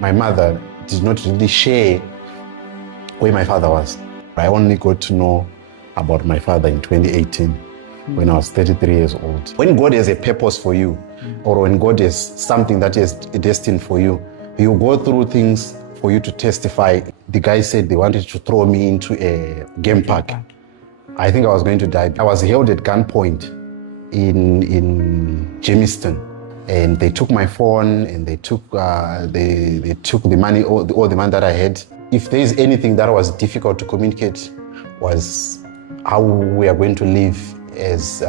my mother did not really share where my father was. I only got to know about my father in 2018 when I was 33 years old. When God has a purpose for you, or when God has something that is destined for you, you go through things for you to testify. The guy said they wanted to throw me into a game park. I think I was going to die. I was held at gunpoint in Jamestown. And they took my phone and they took the money, all the money that I had. If there is anything that was difficult to communicate, was how we are going to live as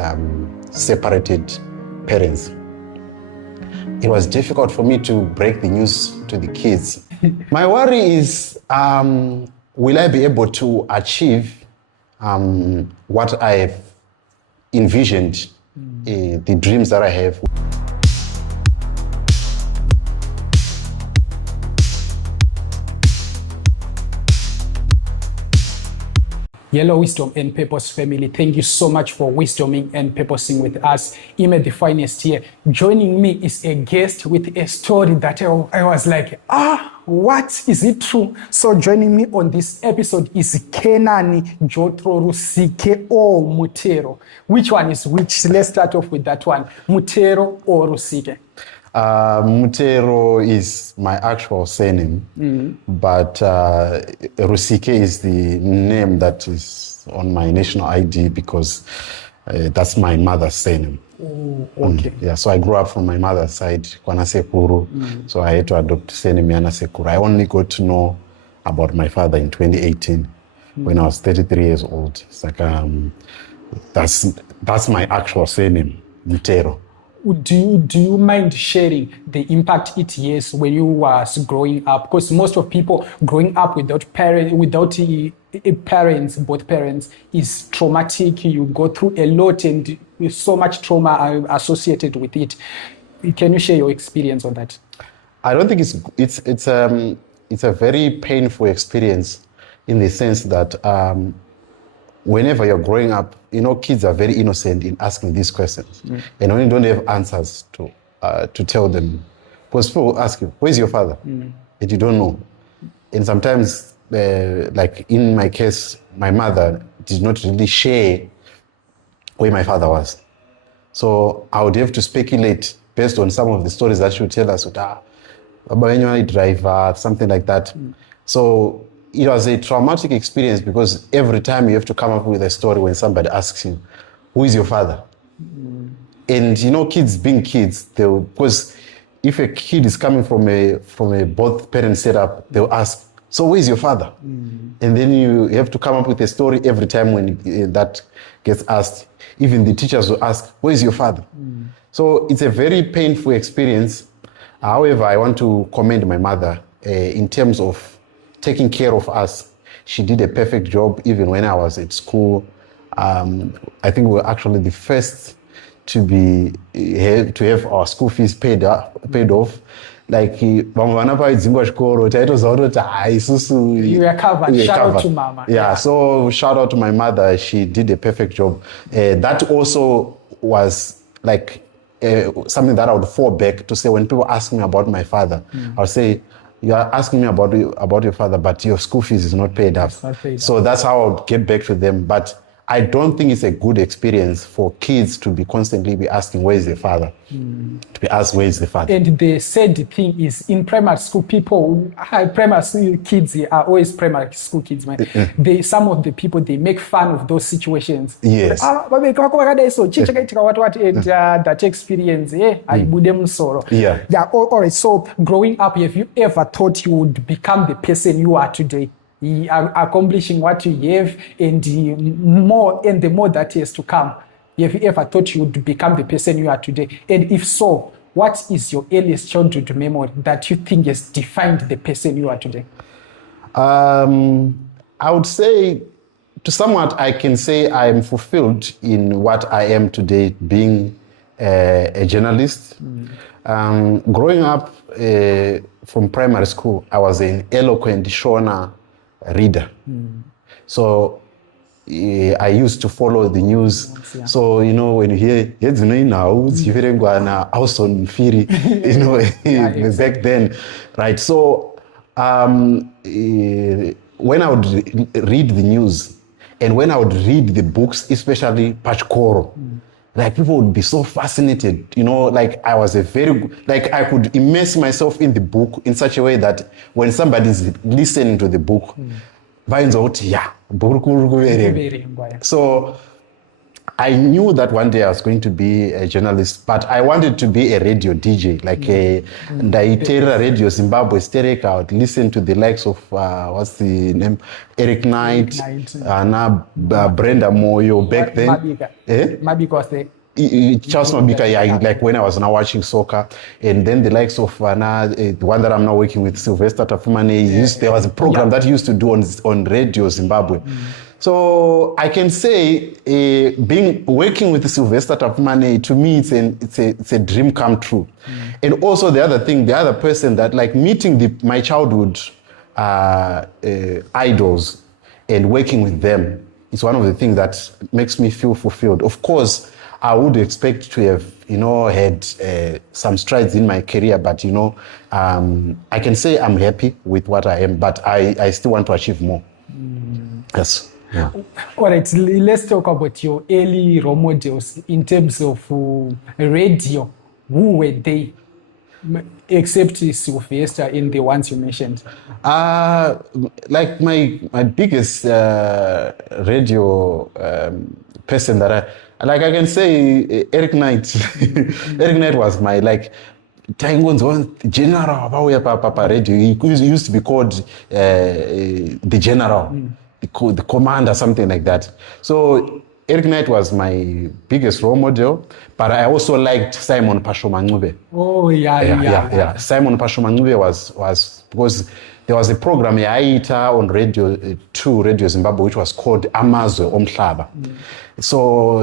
separated parents. It was difficult for me to break the news to the kids. My worry is, will I be able to achieve what I have envisioned, the dreams that I have? Yellow Wisdom and Purpose family, thank you so much for wisdoming and purposing with us. ImeTheFinest here. Joining me is a guest with a story that I was like, what? Is it true? So joining me on this episode is Canaan Jethro Rusike or Mutero. Which one is which? Let's start off with that one. Mutero or Rusike? Mutero is my actual surname, but Rusike is the name that is on my national ID because that's my mother's surname. Oh, okay. Yeah, so I grew up from my mother's side, Kwanasekuru, so I had to adopt surname Yanasekuru. I only got to know about my father in 2018 when I was 33 years old. It's like, that's my actual surname, Mutero. Do you mind sharing the impact it has when you was growing up? Because most of people growing up without parents, both parents, is traumatic. You go through a lot and with so much trauma associated with it. Can you share your experience on that? I don't think it's a very painful experience in the sense that whenever you're growing up, kids are very innocent in asking these questions. And when you don't have answers to tell them, because people will ask you, where's your father? And you don't know. And sometimes, like in my case, my mother did not really share where my father was. So I would have to speculate based on some of the stories that she would tell us, driver, something like that. So it was a traumatic experience because every time you have to come up with a story when somebody asks you, who is your father? And kids being kids, because if a kid is coming from a both parent setup, they'll ask, so who is your father? And then you have to come up with a story every time when that gets asked. Even the teachers will ask, who is your father? So it's a very painful experience. However, I want to commend my mother in terms of taking care of us. She did a perfect job even when I was at school. I think we were actually the first to have our school fees paid off. Like, you were covered. Shout out to mama. Yeah, so shout out to my mother. She did a perfect job. That also was like something that I would fall back to say when people ask me about my father. I'll say, you are asking me about your father, but your school fees is not paid up. So that's how I would get back to them. But I don't think it's a good experience for kids to be constantly asking, where is the father? To be asked, where is the father? And the sad thing is, in primary school, primary school kids are always primary school kids, man. Some of the people, they make fun of those situations. Yes. And that experience, Yeah, all right. So growing up, have you ever thought you would become the person you are today? Accomplishing what you have and the more that is to come. Have you ever thought you would become the person you are today? And if so, what is your earliest childhood memory that you think has defined the person you are today? I would say, to somewhat, I can say I am fulfilled in what I am today, being a journalist. Growing up from primary school, I was an eloquent Shona reader. So I used to follow the news. Yeah. So, you know, when you hear, Austin Firi, you know, exactly. back then, right? So, when I would read the news and when I would read the books, especially Pachkoro, like people would be so fascinated, you know, like I was like I could immerse myself in the book in such a way that when somebody's listening to the book, so I knew that one day I was going to be a journalist, but I wanted to be a radio DJ, like a radio Zimbabwe stereka. I would listen to the likes of what's the name, Eric Knight, Brenda Moyo back then. Mabika was there. Charles Mabika, yeah, like when I was now watching soccer, and then the likes of the one that I'm now working with, Sylvester Tan. There was a program that he used to do on Radio Zimbabwe. So I can say, working with Sylvester Tan, to me, it's a dream come true. And also the other person that like meeting my childhood idols and working with them is one of the things that makes me feel fulfilled. Of course, I would expect to have, you know, had some strides in my career, but, you know, I can say I'm happy with what I am, but I still want to achieve more. Yes. Yeah. All right, let's talk about your early role models in terms of radio. Who were they, except Sylvester in the ones you mentioned? Like my biggest radio person that I can say Eric Knight. Eric Knight was my like Tangon's general Papa radio. He used to be called the general, the commander, something like that. So Eric Knight was my biggest role model, but I also liked Simon Pashomanube. Oh yeah. Simon Pashomanube was because there was a program on Radio 2, Radio Zimbabwe, which was called Amazwe Omhlaba. So,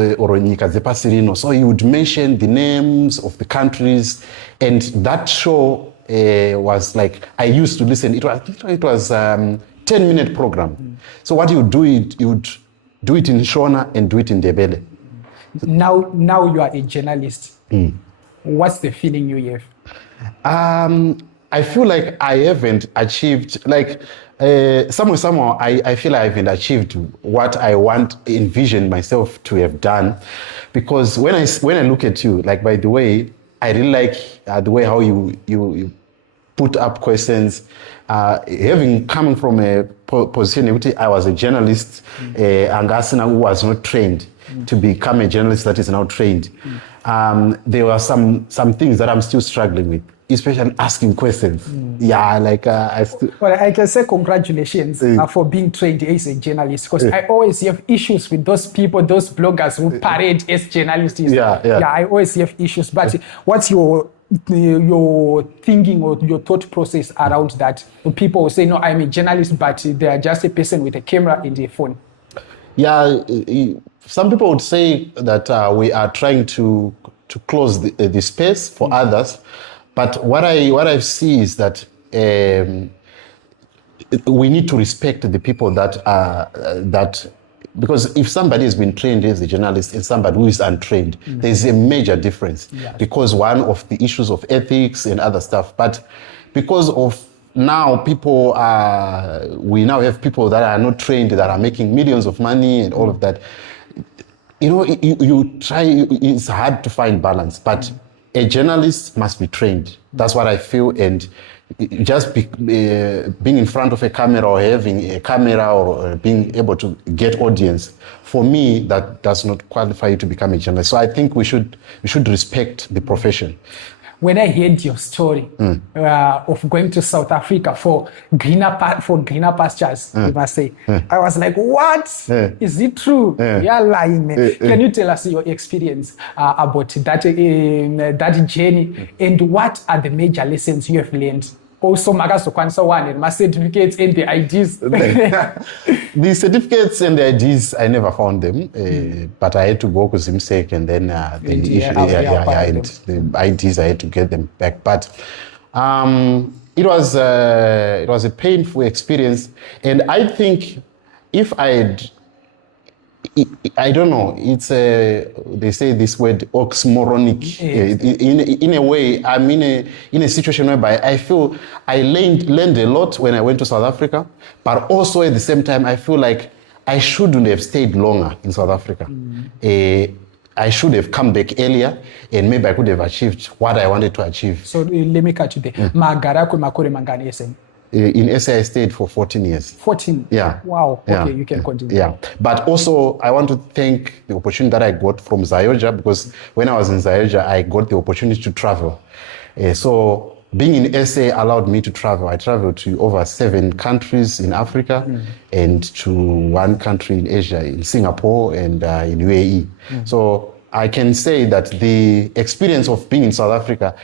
so he would mention the names of the countries, and that show was like, I used to listen. It was 10-minute program. So what you would do, you would do it in Shona and do it in Debele. Now you are a journalist. What's the feeling you have? I feel like I haven't achieved, like, somehow I feel I haven't achieved what I envisioned myself to have done. Because when I look at you, like, by the way, I really like the way how you put up questions. Coming from a position in which I was a journalist, Angasina, who was not trained to become a journalist that is now trained. There were some things that I'm still struggling with, especially asking questions. Yeah, like Well, I can say congratulations for being trained as a journalist, because I always have issues with those people, those bloggers who parade as journalists. Yeah, I always have issues. But what's your thinking or your thought process around that? People will say, no, I'm a journalist, but they are just a person with a camera and a phone. Yeah, some people would say that we are trying to close the space for others, but what I see is that we need to respect the people that because if somebody has been trained as a journalist and somebody who is untrained, there's a major difference. Because one of the issues of ethics and other stuff, but because of now we now have people that are not trained, that are making millions of money and all of that. You know, you try, it's hard to find balance, but a journalist must be trained. That's what I feel. And just being in front of a camera or having a camera or being able to get audience, for me, that does not qualify you to become a journalist. So I think we should respect the profession. When I heard your story of going to South Africa for greener pastures, you must say, I was like, what? Is it true? You're lying, man. Can you tell us your experience about that journey, and what are the major lessons you have learned? Also, my certificates and the IDs. The certificates and the IDs, I never found them, but I had to go to Zimsec, and then and the IDs, I had to get them back. But it was a painful experience, and I think if I had I don't know. It's they say this word oxymoronic. Yes. In a way, I'm in a situation whereby I feel I learned a lot when I went to South Africa, but also at the same time I feel like I shouldn't have stayed longer in South Africa. I should have come back earlier, and maybe I could have achieved what I wanted to achieve. So let me cut you there. Magara kwe makore mangani SM? In SA, I stayed for 14 years. 14? Yeah. Wow. Yeah. Okay, you can continue. Yeah. But also, I want to thank the opportunity that I got from Zayoja, because when I was in Zayoja, I got the opportunity to travel. So being in SA allowed me to travel. I traveled to over 7 countries in Africa and to 1 country in Asia, in Singapore and in UAE. So I can say that the experience of being in South Africa,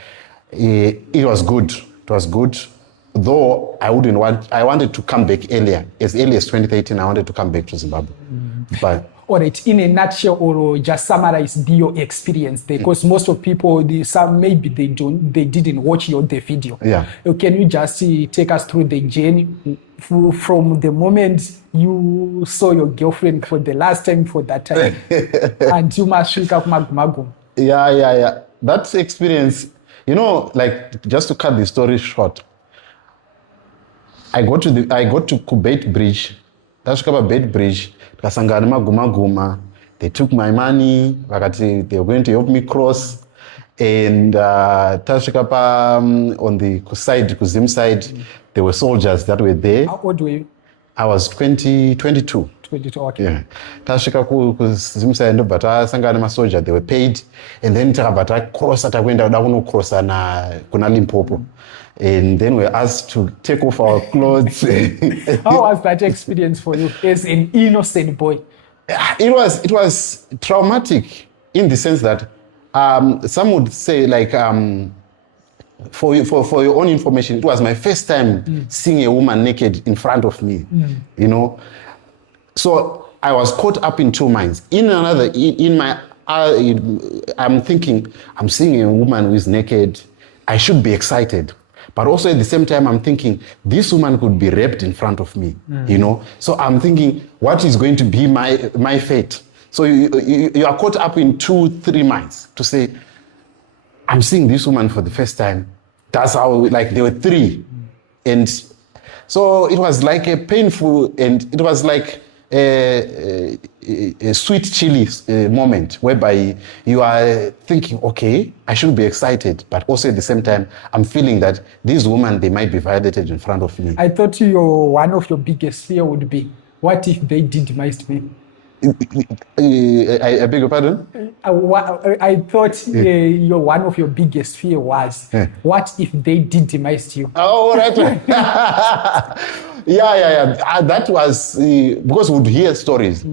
it was good. It was good. Though I wanted to come back earlier. As early as 2013, I wanted to come back to Zimbabwe. But all right, in a nutshell, or just summarize your experience there, because most of people, maybe they didn't watch the video. Yeah. Can you just take us through the journey from the moment you saw your girlfriend for the last time, for that time, and you must wake up Magumagum? Yeah. That experience, like, just to cut the story short, I got to Kubait Bridge. Tashkaba Bait Bridge. Kasangana Maguma. They took my money. They were going to help me cross. And Tashkapa on the Kuzim side, there were soldiers that were there. How old were you? I was 22. 22, okay. Yeah. Tashika Kuzim side, but Sangana soldier, they were paid. And then Takabata cross at a window, down cross and Kuna Limpopo. And then we were asked to take off our clothes. How was that experience for you as an innocent boy? It was traumatic in the sense that some would say, like, for your own information, it was my first time seeing a woman naked in front of me. So I was caught up in 2 minds. I'm thinking, I'm seeing a woman who is naked. I should be excited. But also at the same time, I'm thinking, this woman could be raped in front of me, So I'm thinking, what is going to be my fate? So you are caught up in 2-3 minds to say, I'm seeing this woman for the first time. That's how, like, there were 3. And so it was like a painful, and it was like a sweet chili moment whereby you are thinking, okay, I should be excited, but also at the same time, I'm feeling that these women, they might be violated in front of me. I thought one of your biggest fear would be, what if they demised me? I beg your pardon? I thought one of your biggest fear was, what if they demised you? Oh, right. Yeah. That was because we would hear stories,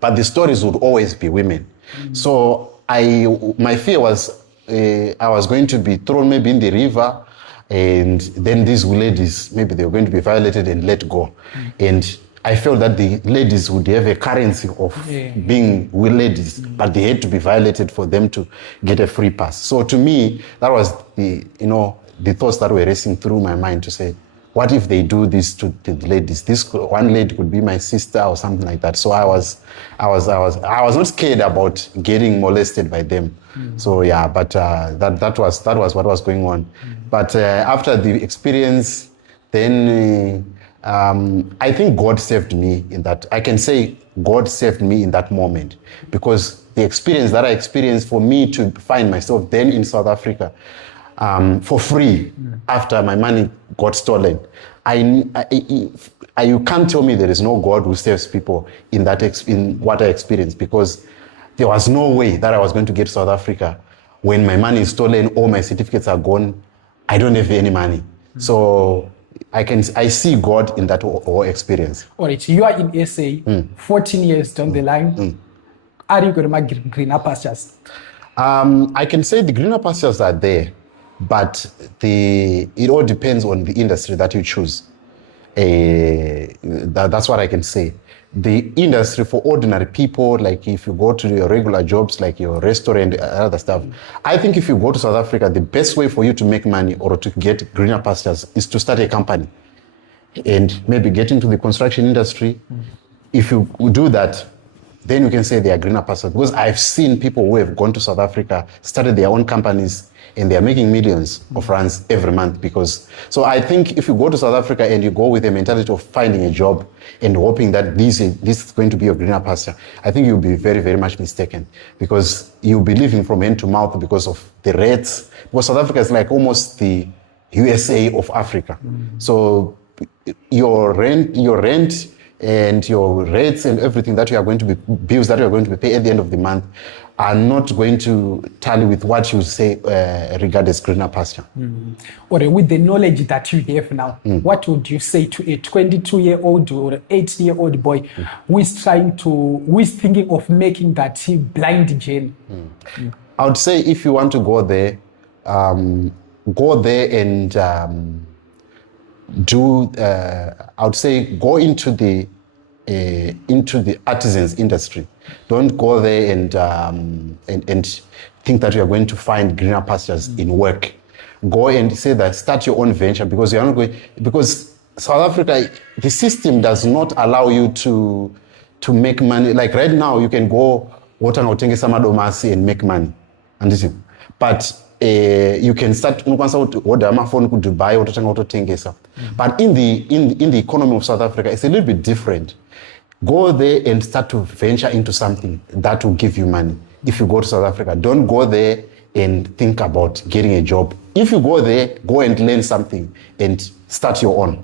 but the stories would always be women. So my fear was I was going to be thrown maybe in the river, and then these ladies, maybe they were going to be violated and let go. And I felt that the ladies would have a currency of being ladies, but they had to be violated for them to get a free pass. So to me, that was the thoughts that were racing through my mind to say, what if they do this to the ladies? This one lady could be my sister or something like that. So I was not scared about getting molested by them. So yeah, but that was what was going on. But after the experience, then I think God saved me in that. I can say God saved me in that moment, because the experience that I experienced, for me to find myself then in South Africa for free after my money got stolen, you can't tell me there is no God who saves people in what I experienced, because there was no way that I was going to get to South Africa when my money is stolen, all my certificates are gone, I don't have any money. So I see God in that whole experience. All right, you are in SA, 14 years down the line. Are you going to make greener pastures? I can say the greener pastures are there, but it all depends on the industry that you choose. That's what I can say. The industry for ordinary people, like if you go to your regular jobs, like your restaurant and other stuff, I think if you go to South Africa, the best way for you to make money or to get greener pastures is to start a company and maybe get into the construction industry. If you do that, then you can say they are greener pastures. Because I've seen people who have gone to South Africa, started their own companies, and they are making millions of rands every month. So I think if you go to South Africa and you go with a mentality of finding a job and hoping that this is going to be your greener pasture, I think you'll be very, very much mistaken, because you'll be living from hand to mouth because of the rates. Because South Africa is like almost the USA of Africa. So your rent and your rates and everything that you are going to be, bills that you are going to be paid at the end of the month, are not going to tally with what you say regard as greener pasture. Or with the knowledge that you have now, what would you say to a 22-year-old or an 18-year-old boy who is thinking of making that blind journey? I would say if you want to go there and I would say go into the artisans industry. Don't go there and think that you are going to find greener pastures in work. Go and say that start your own venture, because you are not going, because South Africa, the system does not allow you to make money. Like right now, you can go and make money, but you can start order phone to Dubai or but in the economy of South Africa, it's a little bit different. Go there and start to venture into something that will give you money. If you go to South Africa, don't go there and think about getting a job. If you go there, go and learn something and start your own.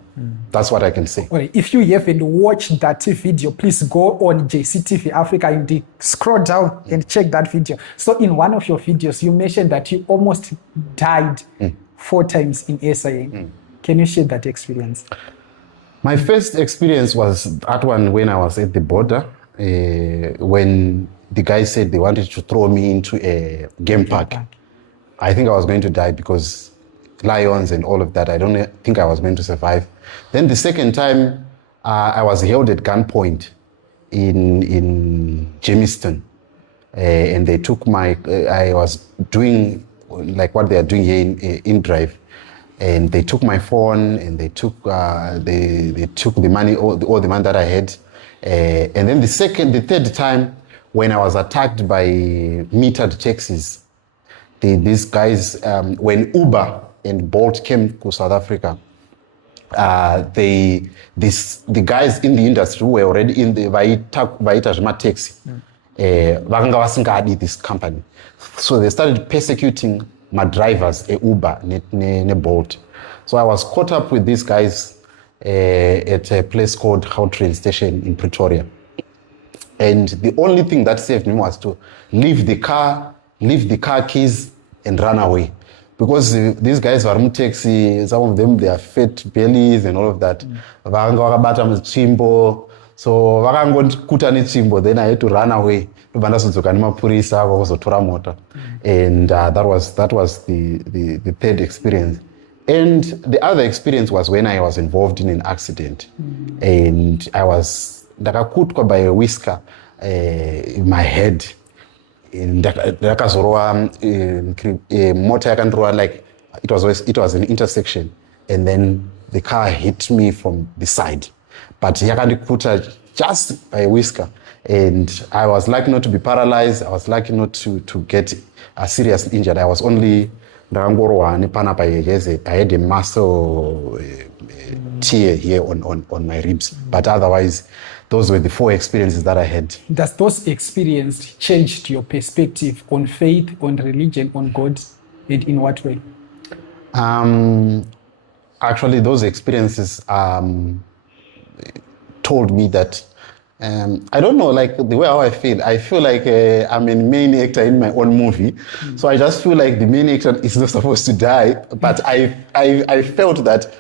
That's what I can say. Well, if you haven't watched that video, please go on JCTV Africa and scroll down and check that video. So in one of your videos, you mentioned that you almost died 4 times in SIA. Can you share that experience? My first experience was that one when I was at the border, when the guys said they wanted to throw me into a game park. I think I was going to die because lions and all of that. I don't think I was going to survive. Then the second time, I was held at gunpoint in Jamestown, and they took I was doing like what they are doing here in Drive, and they took my phone and they took the money, all the money that I had, and then the third time when I was attacked by metered taxis, these guys, when Uber and Bolt came to South Africa, the guys in the industry who were already in the vaita taxi, vakanga vasingadi this company, so they started persecuting my drivers, Uber ne Bolt. So I was caught up with these guys at a place called Train Station in Pretoria, and the only thing that saved me was to leave the car keys and run away. Because these guys were taxi, some of them, they are fat bellies and all of that. So then I had to run away. And that was the third experience. And the other experience was when I was involved in an accident. And I was ndakakutwa by a whisker in my head. Ndakazorwa motor yakandorwa, like it was an intersection, and then the car hit me from the side, but yakandikuta just by a whisker, and I was lucky not to be paralyzed. I was lucky not to get seriously injured. I was only ndakangorwa nepanapa. I had a muscle tear here on my ribs, but otherwise those were the 4 experiences that I had. Does those experiences changed your perspective on faith, on religion, on God, and in what way? Actually, those experiences told me that, I don't know, like the way how I feel like I'm a main actor in my own movie. So I just feel like the main actor is not supposed to die. But I felt that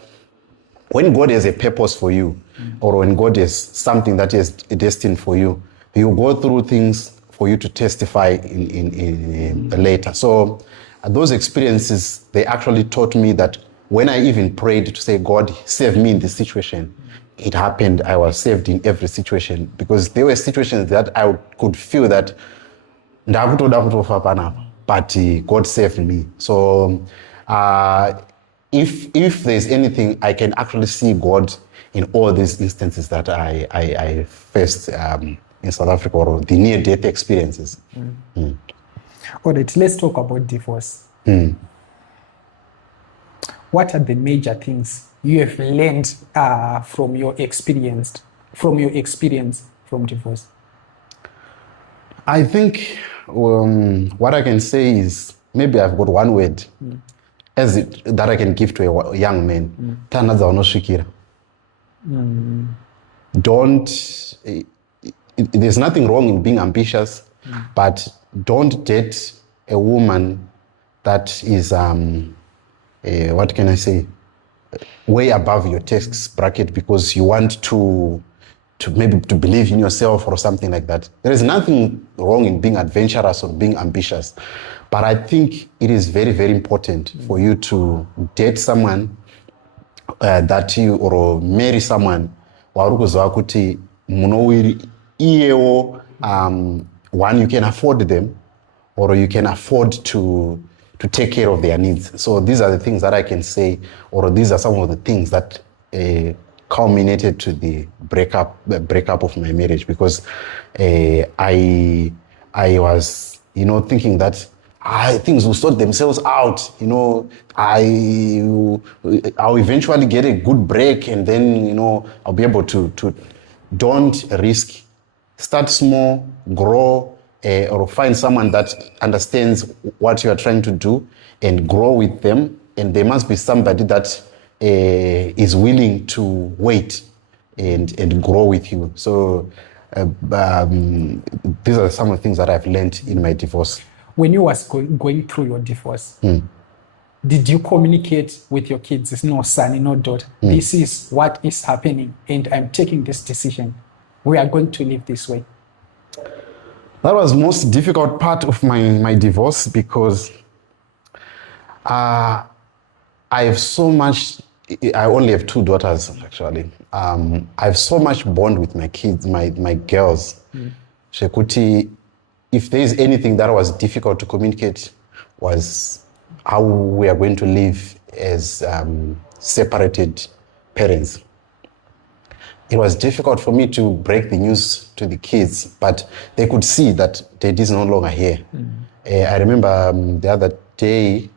when God has a purpose for you, or when God has something that is destined for you, you go through things for you to testify in later. So those experiences, they actually taught me that when I even prayed to say, God, save me in this situation, it happened. I was saved in every situation, because there were situations that I could feel that, but God saved me. So if there's anything, I can actually see God in all these instances that I faced in South Africa, or the near-death experiences. All right, let's talk about divorce. What are the major things you have learned from your experience from divorce? I think what I can say is, maybe I've got one word that I can give to a young man. Tanadza unosvikira. Don't. There's nothing wrong in being ambitious, but don't date a woman that is what can I say, way above your tax bracket, because you want to maybe to believe in yourself or something like that. There is nothing wrong in being adventurous or being ambitious, but I think it is very, very important for you to date someone that you, or marry someone warukuziva kuti munowiri iyewo, one, you can afford them, or you can afford to take care of their needs. So these are the things that I can say, or these are some of the things that culminated to the breakup of my marriage, because I was, thinking that things will sort themselves out. I'll eventually get a good break, and then I'll be able to. Don't risk. Start small, grow, or find someone that understands what you are trying to do, and grow with them. And there must be somebody that is willing to wait and grow with you. So these are some of the things that I've learned in my divorce. When you was going through your divorce, did you communicate with your kids? No son, no daughter. This is what is happening, and I'm taking this decision. We are going to live this way. That was the most difficult part of my divorce, because I have so much. I only have 2 daughters, actually. I have so much bond with my kids, my girls. Shekuti, if there is anything that was difficult to communicate, was how we are going to live as separated parents. It was difficult for me to break the news to the kids, but they could see that Dad is no longer here. I remember the other day,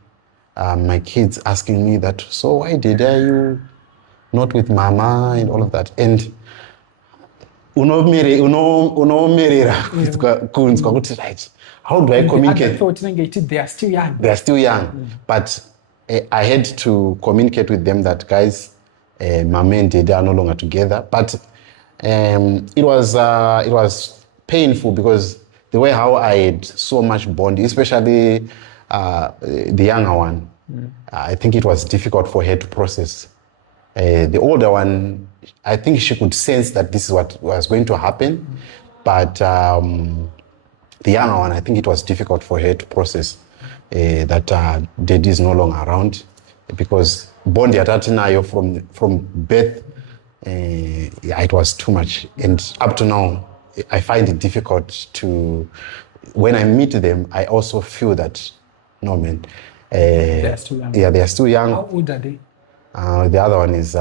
my kids asking me that, so why did you not with Mama and all of that? And how do I communicate? They are still young. They are still young, but I had to communicate with them that, guys, Mama and Dad are no longer together. But it was painful, because the way how I had so much bond, especially the younger one, I think it was difficult for her to process. The older one, I think she could sense that this is what was going to happen, but the younger one, I think it was difficult for her to process that Dad is no longer around, because bond yatatinayo from birth, it was too much. And up to now, I find it difficult to, when I meet them, I also feel that, no man. They are still young. Yeah, they are still young. How old are they? The other one is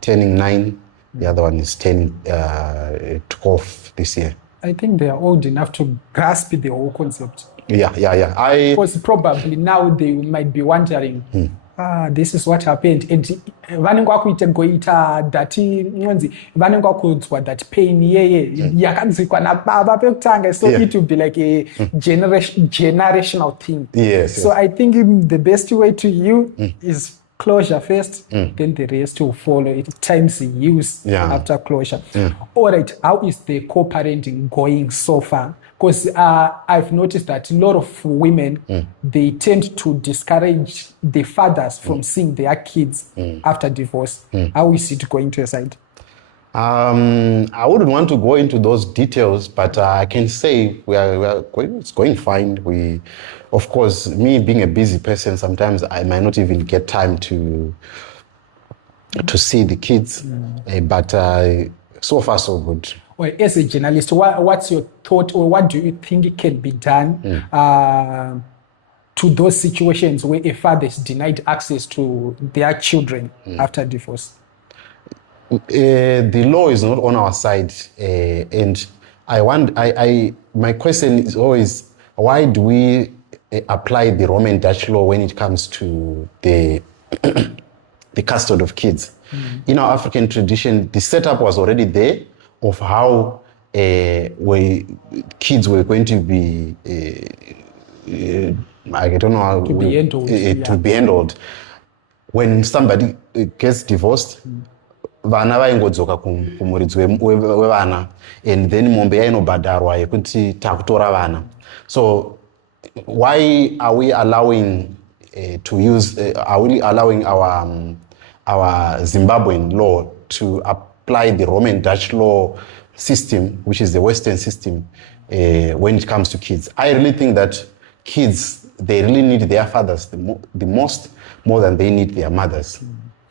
turning 9. The other one is turning 12 this year. I think they are old enough to grasp the whole concept. Yeah. Because probably now they might be wondering, this is what happened. And vanenge vakuita dati nonzi vanenge vakuudzwa that pain yakanzikwa nababa pekutanga, so it will be like a generational thing. Yes. So I think the best way to you is closure first, then the rest will follow. It times use after closure. All right, how is the co-parenting going so far? Because I've noticed that a lot of women, they tend to discourage the fathers from seeing their kids after divorce. How is it going to your side? I wouldn't want to go into those details, but I can say it's going fine. Of course, me being a busy person, sometimes I might not even get time to see the kids, but so far so good. Well, as a journalist, what's your thought, or what do you think can be done to those situations where a father is denied access to their children after divorce? The law is not on our side, and My question is always, why do we apply the Roman Dutch law when it comes to the the custody of kids? In our African tradition, the setup was already there of how kids were going to be, I don't know how to be handled. When somebody gets divorced, vana vaingodzoka kumuridzi wevana, and then mombe yainobhadharwa yekuti takutora vana. So why are we allowing are we allowing our Zimbabwean law to apply the Roman Dutch law system, which is the Western system, when it comes to kids? I really think that kids, they really need their fathers the most, more than they need their mothers.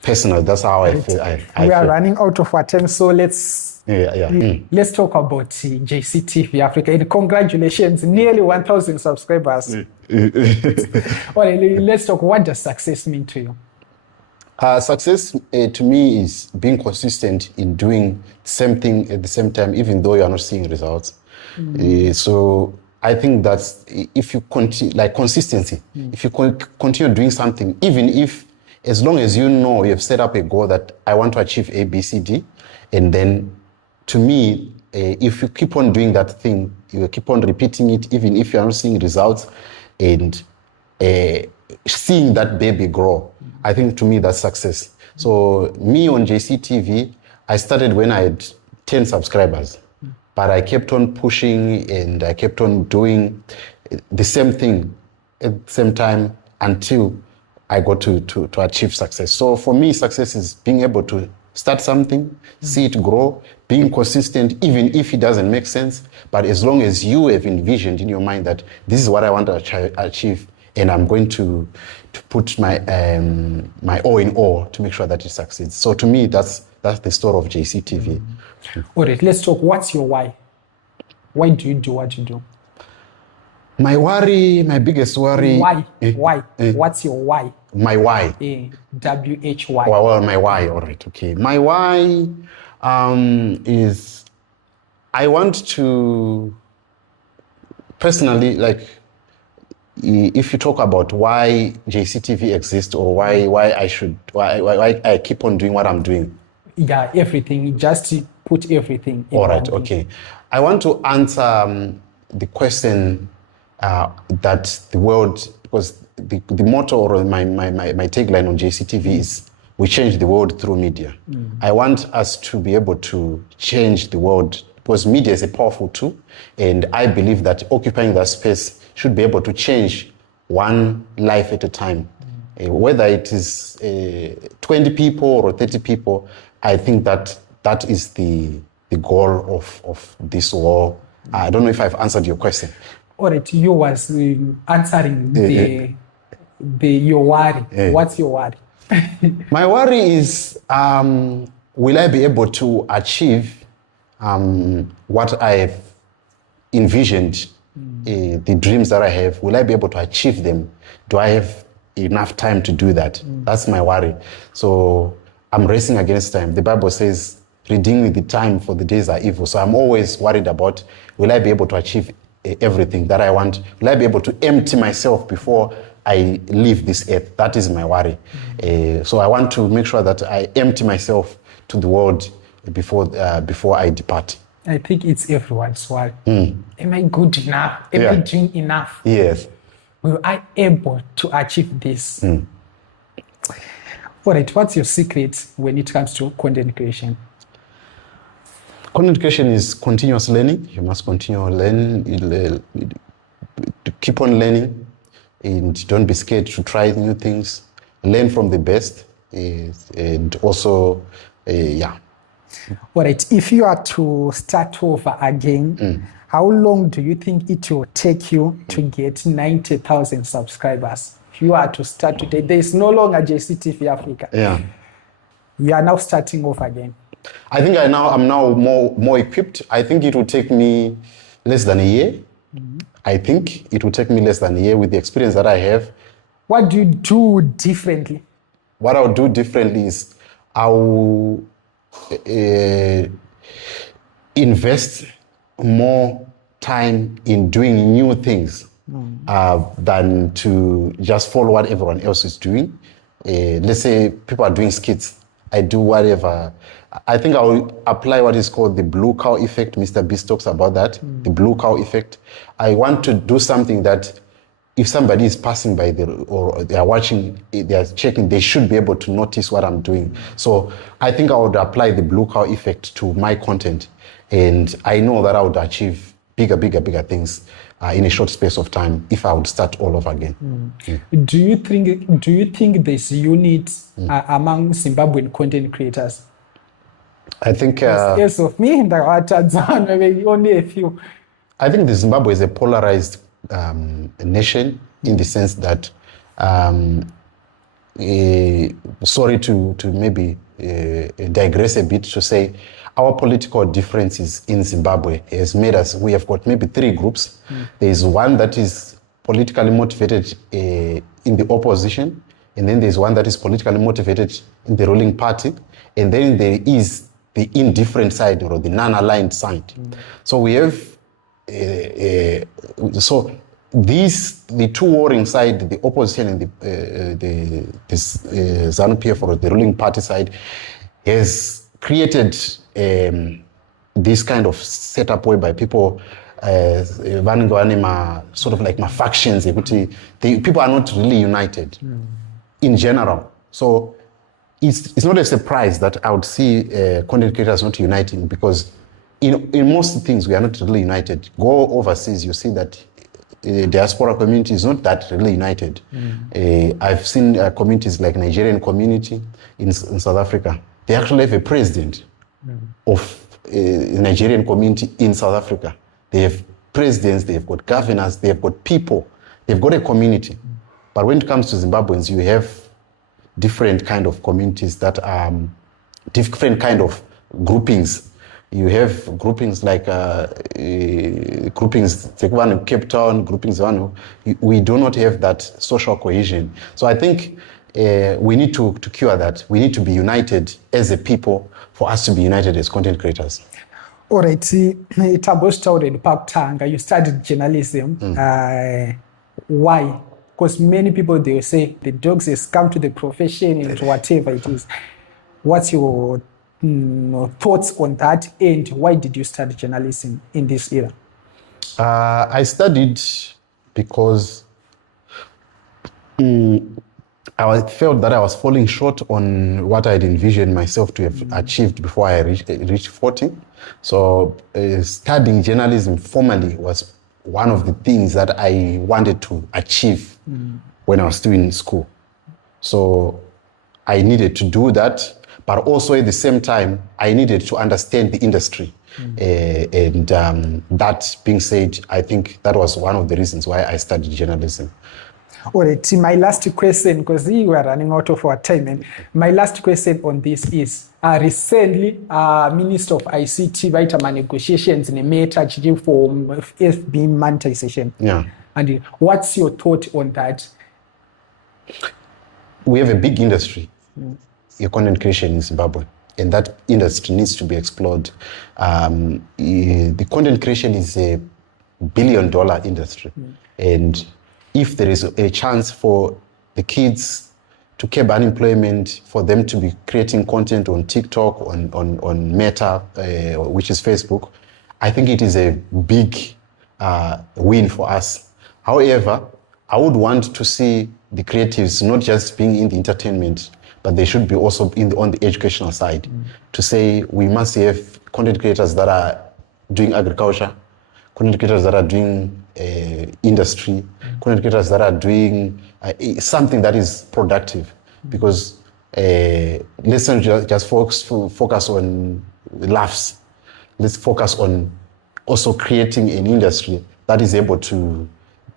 Personally, that's how I feel. We are running out of our time, so let's talk about JCTV Africa. And congratulations, nearly 1,000 subscribers. Well, let's talk. What does success mean to you? Success to me is being consistent in doing the same thing at the same time, even though you are not seeing results. So I think that if you continue, like consistency, if you continue doing something, even if, as long as you know you have set up a goal that I want to achieve A, B, C, D, and then to me, if you keep on doing that thing, you keep on repeating it, even if you are not seeing results, and seeing that baby grow, I think to me that's success. So me on JCTV, I started when I had 10 subscribers, but I kept on pushing and I kept on doing the same thing at the same time until I got to achieve success. So for me, success is being able to start something, see it grow, being consistent, even if it doesn't make sense. But as long as you have envisioned in your mind that this is what I want to achieve, and I'm going to put my my all in all to make sure that it succeeds. So to me, that's the story of JCTV. All right, let's talk. What's your why? Why do you do what you do? My worry, my biggest worry. Why? Why? What's your why? My why? WHY. Well, my why, all right, okay. My why is I want to, personally, like, if you talk about why JCTV exists or why I keep on doing what I'm doing. Yeah, everything. Just put everything in. All right, okay. I want to answer the question that the world, because the motto or my tagline on JCTV is, we change the world through media. I want us to be able to change the world because media is a powerful tool, and I believe that occupying that space should be able to change one life at a time. Whether it is 20 people or 30 people, I think that is the goal of this war. I don't know if I've answered your question. All right, you was answering your worry. What's your worry? My worry is, will I be able to achieve what I've envisioned, the dreams that I have? Will I be able to achieve them? Do I have enough time to do that? That's my worry. So I'm racing against time. The Bible says, redeeming the time, for the days are evil. So I'm always worried about, will I be able to achieve everything that I want? Will I be able to empty myself before I leave this earth? That is my worry. So I want to make sure that I empty myself to the world before I depart. I think it's everyone's worry. Am I good enough? Am I doing enough? Yes. Will I able to achieve this? All right, what's your secret when it comes to content creation? Content creation is continuous learning. You must continue learning, to keep on learning, and don't be scared to try new things. Learn from the best, and also, All right, if you are to start over again, how long do you think it will take you to get 90,000 subscribers? If you are to start today, there is no longer JCTV Africa. Yeah. You are now starting off again. I think I'm now more equipped. I think it will take me less than a year. I think it will take me less than a year with the experience that I have. What do you do differently? What I'll do differently is I'll invest more time in doing new things than to just follow what everyone else is doing. Let's say people are doing skits. I do whatever. I think I will apply what is called the blue cow effect. Mr. Beast talks about that, the blue cow effect. I want to do something that if somebody is passing by or they are watching, they are checking, they should be able to notice what I'm doing. So I think I would apply the blue cow effect to my content. And I know that I would achieve bigger things in a short space of time if I would start all over again. Do you think there's unity among Zimbabwean content creators? I think Yes, of me, there are maybe only a few. I think the Zimbabwe is a polarized nation in the sense that sorry to maybe digress a bit to say our political differences in Zimbabwe has made us, we have got maybe three groups. There's one that is politically motivated in the opposition, and then there's one that is politically motivated in the ruling party, and then there is the indifferent side or the non-aligned side. So we have the two warring side, the opposition and the ZANU-PF or the ruling party side, has created this kind of setup whereby people sort of like factions. People are not really united in general. So it's not a surprise that I would see content creators not uniting, because in most things we are not really united. Go overseas, you see that diaspora community is not that really united. I've seen communities like Nigerian community in South Africa. They actually have a president of Nigerian community in South Africa. They have presidents, they've got governors, they've got people, they've got a community. But when it comes to Zimbabweans, you have different kind of communities that are different kind of groupings. You have groupings like groupings in Cape Town, groupings we do not have that social cohesion. So I think we need to cure that. We need to be united as a people for us to be united as content creators. All right, Pakutanga, you studied journalism. Why? Because many people, they will say the dogs has come to the profession and whatever it is. What's your thoughts on that, and why did you study journalism in this era? I studied because I felt that I was falling short on what I'd envisioned myself to have achieved before I reached 40. So studying journalism formally was one of the things that I wanted to achieve when I was still in school. So I needed to do that, but also at the same time, I needed to understand the industry. And that being said, I think that was one of the reasons why I studied journalism. All right, my last question, because we are running out of our time, and my last question on this is, recently, Minister of ICT, Vitamin negotiations in a meta for FB monetization. Yeah. And what's your thought on that? We have a big industry, content creation in Zimbabwe, and that industry needs to be explored. The content creation is a $1 billion industry, and if there is a chance for the kids to curb unemployment, for them to be creating content on TikTok, on Meta, which is Facebook, I think it is a big win for us. However, I would want to see the creatives not just being in the entertainment, but they should be also on the educational side. To say we must have content creators that are doing agriculture, content creators that are doing industry, content creators that are doing something that is productive. Because let's not just focus on laughs. Let's focus on also creating an industry that is able to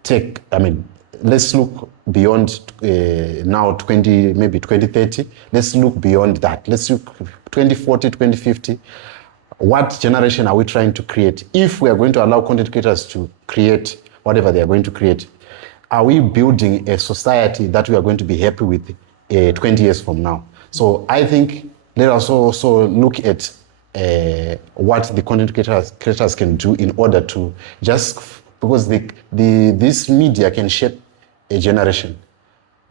take, let's look beyond now maybe 2030. Let's look beyond that. Let's look 2040, 2050. What generation are we trying to create? If we are going to allow content creators to create whatever they are going to create, are we building a society that we are going to be happy with 20 years from now? So I think let us also look at what the content creators can do in order to because this media can shape a generation.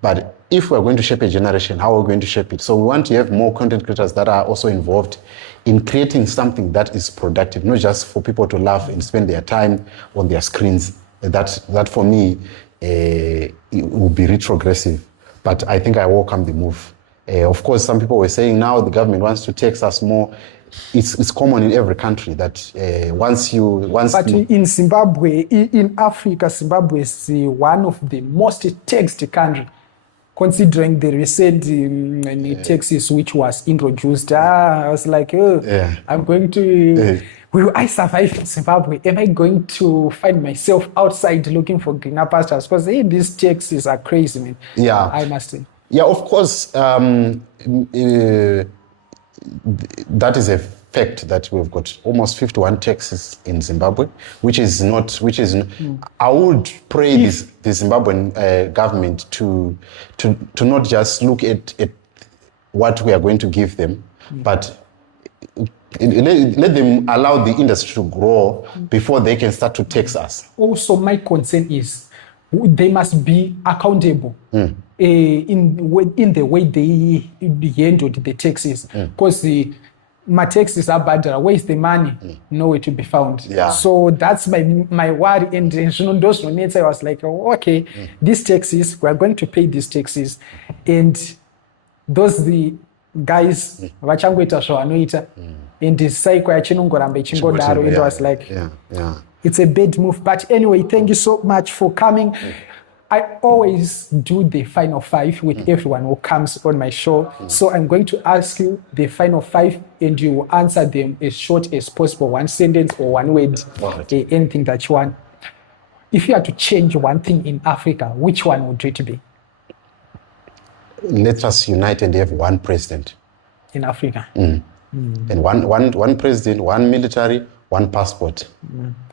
But if we're going to shape a generation, how are we going to shape it? So we want to have more content creators that are also involved in creating something that is productive, not just for people to laugh and spend their time on their screens. That for me, it will be retrogressive. But I think I welcome the move. Of course, some people were saying now the government wants to tax us more. It's common in every country that in Zimbabwe, in Africa, Zimbabwe is one of the most taxed countries, considering the recent taxes which was introduced. I was like, I'm going to. Will I survive in Zimbabwe? Am I going to find myself outside looking for greener pastures? Because these taxes are crazy, man. Yeah, I must say. Yeah, of course. That is a fact that we've got almost 51 taxes in Zimbabwe, which is I would pray the Zimbabwean government to not just look at what we are going to give them, but let them allow the industry to grow before they can start to tax us. Also, my concern is they must be accountable in the way they handled the taxes, because my taxes are bad. Where is the money? Nowhere to be found. Yeah. So that's my worry. And I was like, okay, these taxes, we are going to pay these taxes, and those the guys vachangoita zvavanoita and cycle yachinongoramba ichingodaro, and I was like, it's a bad move. But anyway, thank you so much for coming. I always do the final 5 with everyone who comes on my show. So I'm going to ask you the final 5, and you will answer them as short as possible, 1 sentence or 1 word, anything that you want. If you had to change one thing in Africa, which one would it be? Let us unite and have one president. In Africa? And one president, one military, one passport.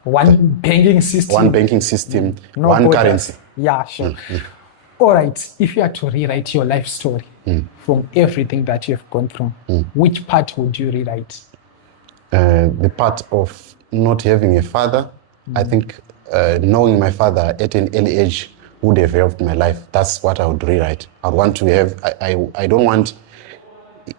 One banking system. One banking system, no one borders. currency. Yeah, sure. All right. If you had to rewrite your life story from everything that you've gone through, which part would you rewrite? The part of not having a father. I think knowing my father at an early age would have helped my life. That's what I would rewrite. I want to have, I don't want,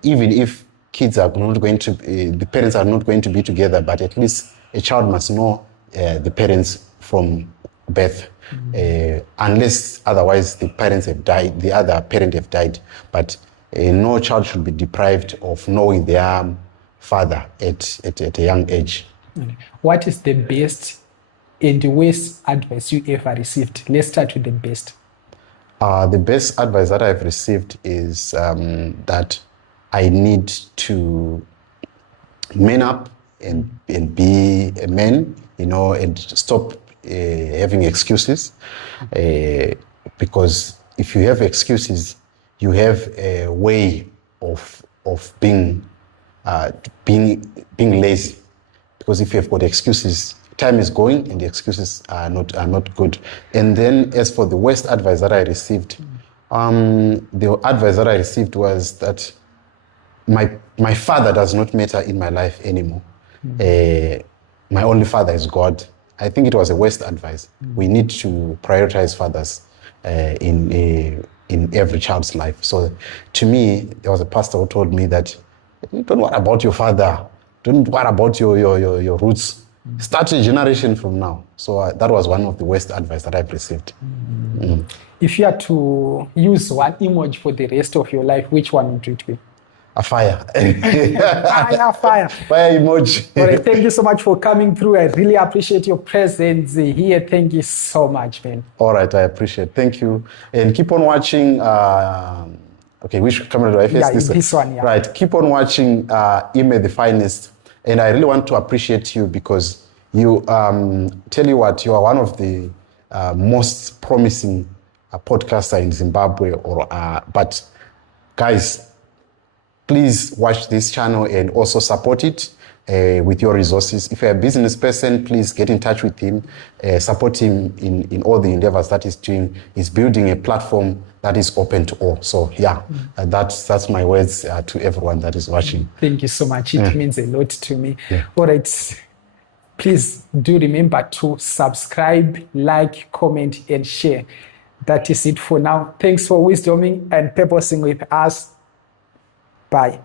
even if kids are not going to, the parents are not going to be together, but at least a child must know the parents from birth, unless otherwise the parents have died, the other parent have died. But no child should be deprived of knowing their father at a young age. What is the best and the worst advice you ever received? Let's start with the best. The best advice that I've received is that I need to man up and be a man, and stop having excuses. Because if you have excuses, you have a way of being lazy. Because if you have got excuses, time is going and the excuses are not good. And then as for the worst advice that I received, the advice that I received was that my father does not matter in my life anymore. My only father is God. I think it was a worst advice. We need to prioritize fathers in every child's life. So to me, there was a pastor who told me that don't worry about your father. Don't worry about your roots. Start a generation from now. So that was one of the worst advice that I've received. If you had to use one emoji for the rest of your life, which one would it be? A fire. Fire. Fire emoji. All right, thank you so much for coming through. I really appreciate your presence here. Thank you so much, man. All right, I appreciate it. Thank you. And keep on watching. Okay, which camera do I face? This one, yeah. Right, keep on watching ImeTheFinest. And I really want to appreciate you because you, tell you what, you are one of the most promising podcaster in Zimbabwe. But guys, please watch this channel and also support it with your resources. If you're a business person, please get in touch with him, support him in all the endeavors that he's doing. He's building a platform that is open to all. So yeah, that's my words to everyone that is watching. Thank you so much. It means a lot to me. Yeah. All right. Please do remember to subscribe, like, comment, and share. That is it for now. Thanks for wisdoming and purposing with us. Bye.